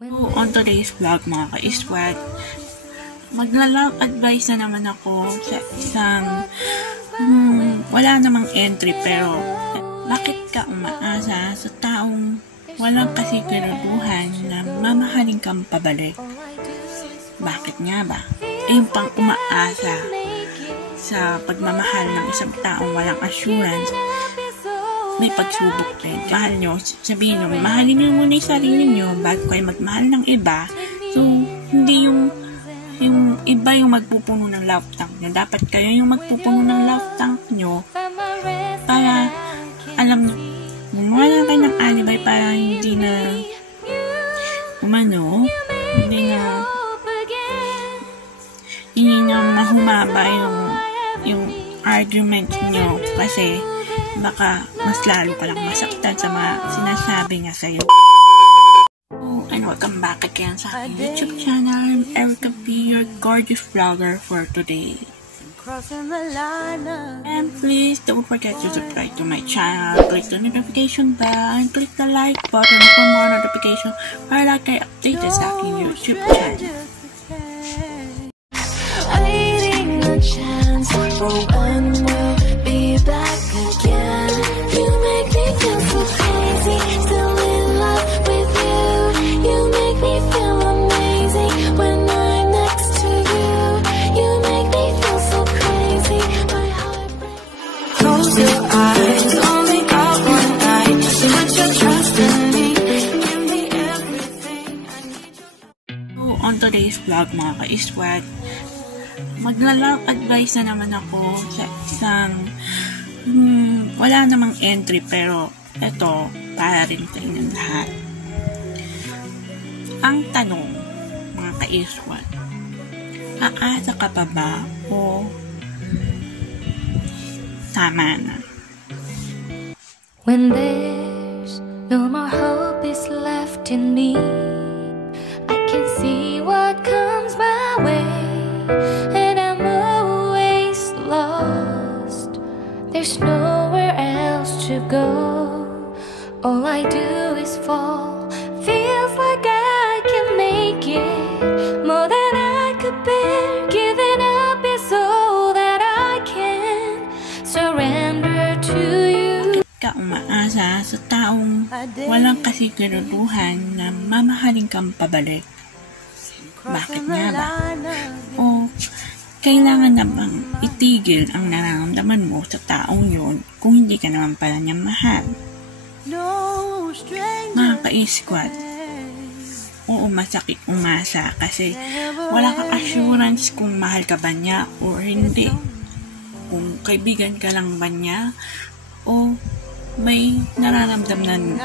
So, on today's vlog mga ka-iswag, magla-love advice na naman ako sa isang wala namang entry pero bakit ka umaasa sa taong walang kasiguraduhan na mamahalin kang pabalik? Bakit nga ba? Yung pang umaasa sa pagmamahal ng isang taong walang assurance, may pagsubok din. Mahal nyo, sabihin nyo, mahalin nyo muna yung sarili nyo bago kayo magmahal ng iba. So, hindi yung iba yung magpupuno ng love tank nyo. Dapat kayo yung magpupuno ng love tank nyo para alam nyo, gumawa na kayo ng alibay para hindi na hindi na mahumaba yung argument nyo kasi baka mas lalo ka lang masaktan sa mga sinasabi nga sa'yo. And welcome back again sa aking YouTube channel. I'm Erica P, your gorgeous vlogger for today. And please don't forget to subscribe to my channel, click the notification bell, and click the like button for more notification para kayo updated sa aking YouTube channel. Waiting a chance for when we'll be back again. You make me feel so crazy, still in love with you. You make me feel amazing when I'm next to you. You make me feel so crazy, my heart breaks. Close your eyes, only out one night. So put your trust in me, give me everything I need. So, on today's vlog mga ka-iswag, magla-love advice na naman ako sa isang wala namang entry pero ito para rin sa inyong lahat. Ang tanong mga ka-iswag, aasa ka pa ba o tama na? When there's no more hope is left in me, I can see what comes my way, and I'm always lost. There's nowhere else to go. All I do is fall. Feels like I can make it more than I could bear. Giving up is all that I can surrender to you. Ka umaasa sa taong walang kasiguraduhan na mamahalin kang pabalik. Bakit nga ba? O kailangan na bang itigil ang nararamdaman mo sa taong yun kung hindi ka naman pala niya mahal? Mga ka-iskwad, oo, masakit umasa kasi wala kang assurance kung mahal ka ba niya o hindi. Kung kaibigan ka lang ba niya o may nararamdaman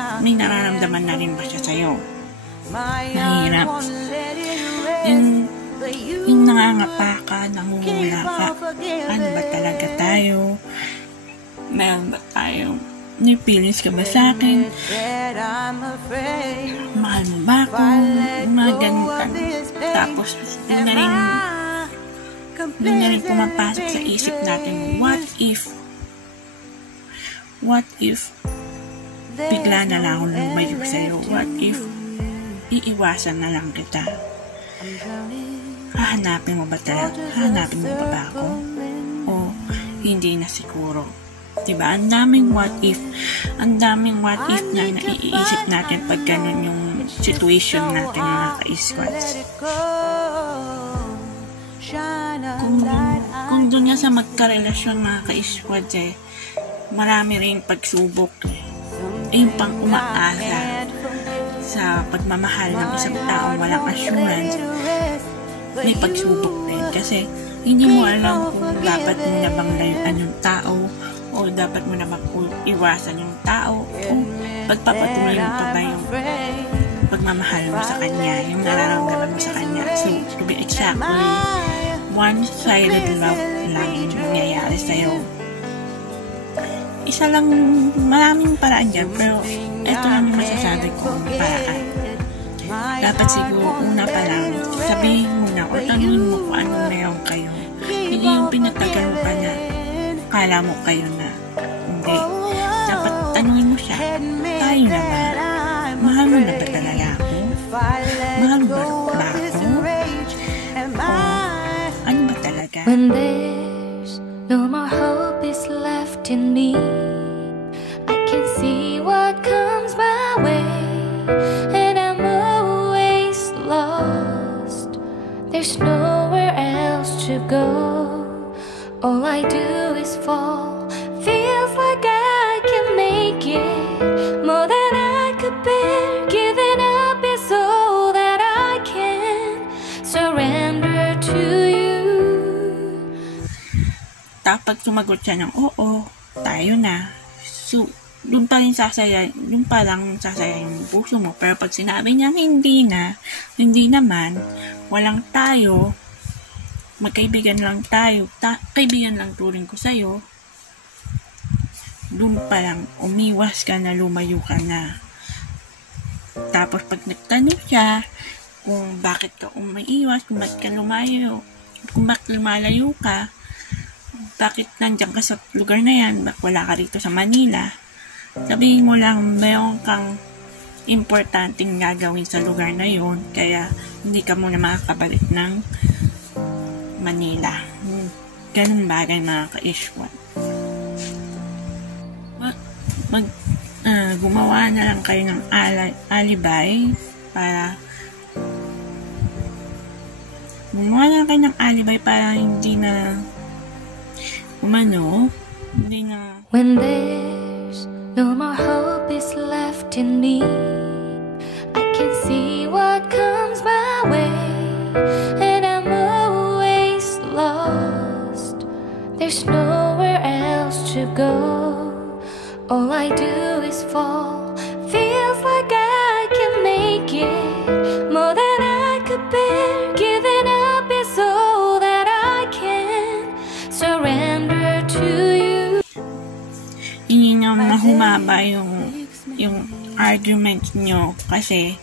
na rin ba siya sa'yo. Mahirap. Yung nangangapa ka, nangungula ka, ano ba talaga tayo? Meron ba tayo? May feelings ka ba sa akin? Mahal mo ba ako? Mga ganun. Tapos, yun na rin pumapasok sa isip natin, what if bigla na lang akong lumayo sa'yo? What if iiwasan na lang kita? Hahanapin mo ba talaga? Hahanapin mo ba ako? O hindi na siguro? Diba? Ang daming what if. Ang daming what if na naiisip natin pag ganun yung situation natin mga ka-isquads. Kung doon nga sa magkarelasyon mga ka-isquads marami rin pagsubok. Yung pang umaasa sa pagmamahal ng isang taong walang assurance, may pagsubok din. Kasi hindi mo alam kung dapat mo na bang layuan yung tao o dapat mo na bang iwasan yung tao o pagpapatuloy mo pa ba yung pagmamahal mo sa kanya, yung nararamdaman mo sa kanya. So, to be exactly, one-sided love lang yung nangyayari sa'yo. Isa lang, maraming paraan dyan, pero ito lang yung masasabi kong paraan. Dapat siguro una pa lang, sabihin mo na o tanungin mo kung anong meron kayo. Hindi yung pinatagal mo pa na kala mo kayo na hindi. Dapat tanungin mo siya, tayo na ba? Mahal mo na ba talaga ako? Mahal ba ako? Ano ba talaga? When there's no more hope is left in me, I can see what comes my way, and I'm always lost. There's nowhere else to go. All I do is fall. Feels like I can make it more than I could bear. Giving up is all that I can surrender to you. Dapat sumagot siya ng oo, tayo na. So, doon pa lang sasaya yung puso mo. Pero pag sinabi niya hindi na, hindi naman, walang tayo, magkaibigan lang tayo, kaibigan lang turing ko sa'yo, doon pa lang, umiwas ka na, lumayo ka na. Tapos pag nagtanong siya, kung bakit ka umiiwas, kung bakit ka lumayo, kung bakit lumalayo ka, bakit nandiyan ka sa lugar na yan, bakit wala ka rito sa Manila, sabihin mo lang, mayroon kang importanteng gagawin sa lugar na yon, kaya hindi ka muna makakabalik ng Manila. Ganun bagay mga ka-ishwan. Gumawa na lang kayo ng alibay para hindi na When there's no more hope is left in me, I can see what comes my way, and I'm always lost. There's nowhere else to go. All I do is fall. Feels like I can make it more than I could bear. Giving up is all that I can surrender to you. Hindi na mahumaba yung argument nyo kasi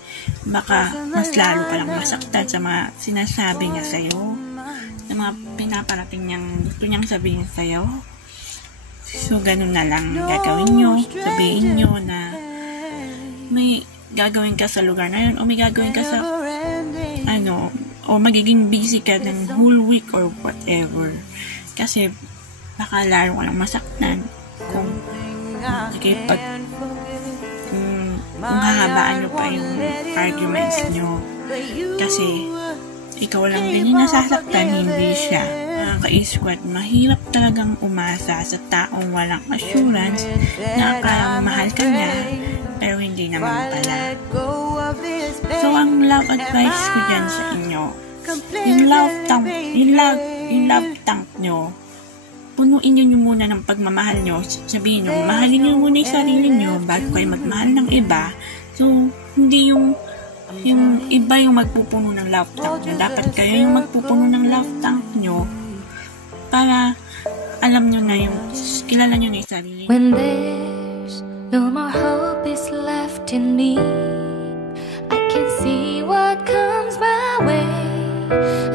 baka mas lalo palang masaktan sa mga sinasabi niya sa'yo, sa mga pinaparating gusto niyang sabihin sa'yo. So, ganun na lang gagawin nyo. Sabihin nyo na may gagawin ka sa lugar na yun, o may gagawin ka sa o magiging busy ka ng whole week or whatever. Kasi baka lalo ka lang masaktan kung hahabaan nyo pa yung arguments nyo. Kasi ikaw lang din yung nasasaktan, hindi siya. Mga ka-isquad, mahirap talagang umasa sa taong walang assurance na akala mahal ka niya, pero hindi naman pala. So, ang love advice ko dyan sa inyo, yung love tank nyo, punuin nyo muna ng pagmamahal nyo. Sabihin nyo, mahalin nyo muna yung sarili nyo bago kayo magmahal ng iba. So, hindi yung iba yung magpupuno ng love tank nyo. Dapat kayo yung magpupuno ng love tank nyo para alam nyo na kilala nyo na yung sarili. When there's no more hope is left in me, I can see what comes my way,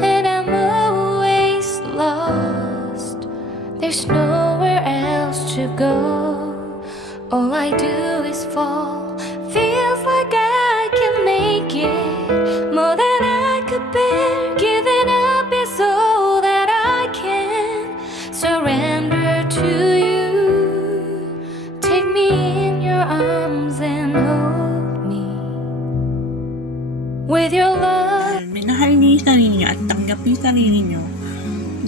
and I'm always lost. There's nowhere else to go. All I do is fall. Feels like I can make it more than I could bear. Giving up is all that I can surrender to you. Take me in your arms and hold me with your love. Minahal niyo yung sarili nyo at tanggap yung sarili nyo.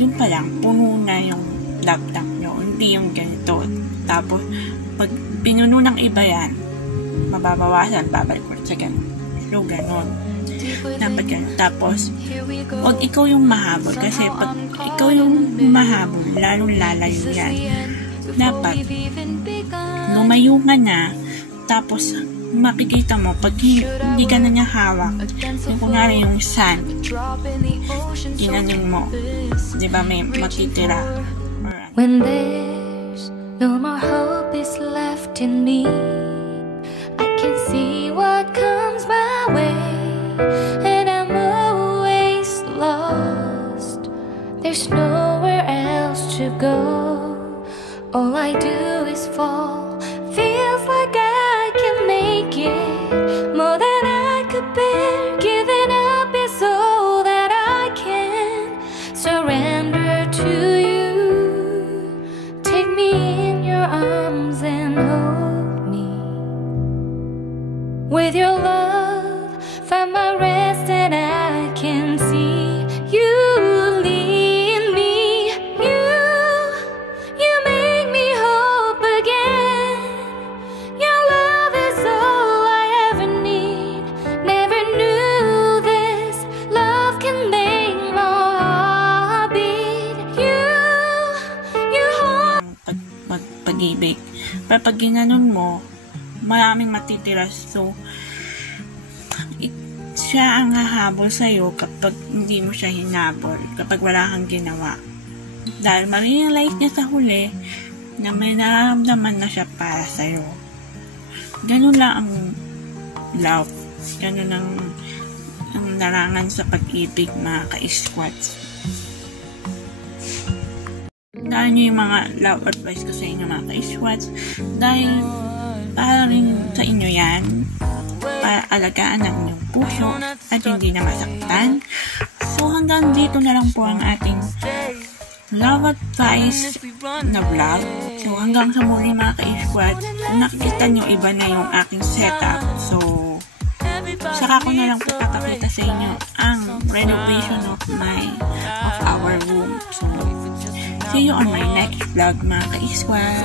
Doon pa lang, puno na yung love tank nyo. Hindi yung ganito. Tapos, pag pinuno ng iba yan, mababawasan, babalik ko sa ganun. So, ganun. Dapat ganun. Tapos, huwag ikaw yung mahabol. Kasi pag ikaw yung mahabol, lalong lalayo yan. Dapat, lumayo ka na, tapos, makikita mo, pag hindi ka na niya hawak, yung kunwari yung sand, ginanin mo, di ba may matitira. Alright. When there's no more hope is left in me, I can see what comes my way, and I'm always lost. There's nowhere else to go. All I do is fall. Feels like I can make it more than I could bear. Giving up pag-ibig. Pero pag ginanon mo, maraming matitira. So, siya ang hahabol sa'yo kapag hindi mo siya hinabol, kapag wala kang ginawa. Dahil ma-realize niya sa huli na may nararamdaman na siya para sa'yo. Ganun lang ang love. Ganun ang larangan sa pag-ibig, mga ka-squads. Dahil nyo yung mga love advice ko sa inyo, mga ka-squads. Dahil para rin sa inyo yan, para alagaan ang inyong puso at hindi na masaktan. So hanggang dito na lang po ang ating love advice na vlog. So hanggang sa muli, mga ka-squad. Kung nakikita nyo, iba na yung aking setup. So saka ko na lang po papakita sa inyo ang renovation of our room. So see you on my next vlog, mga ka-squad.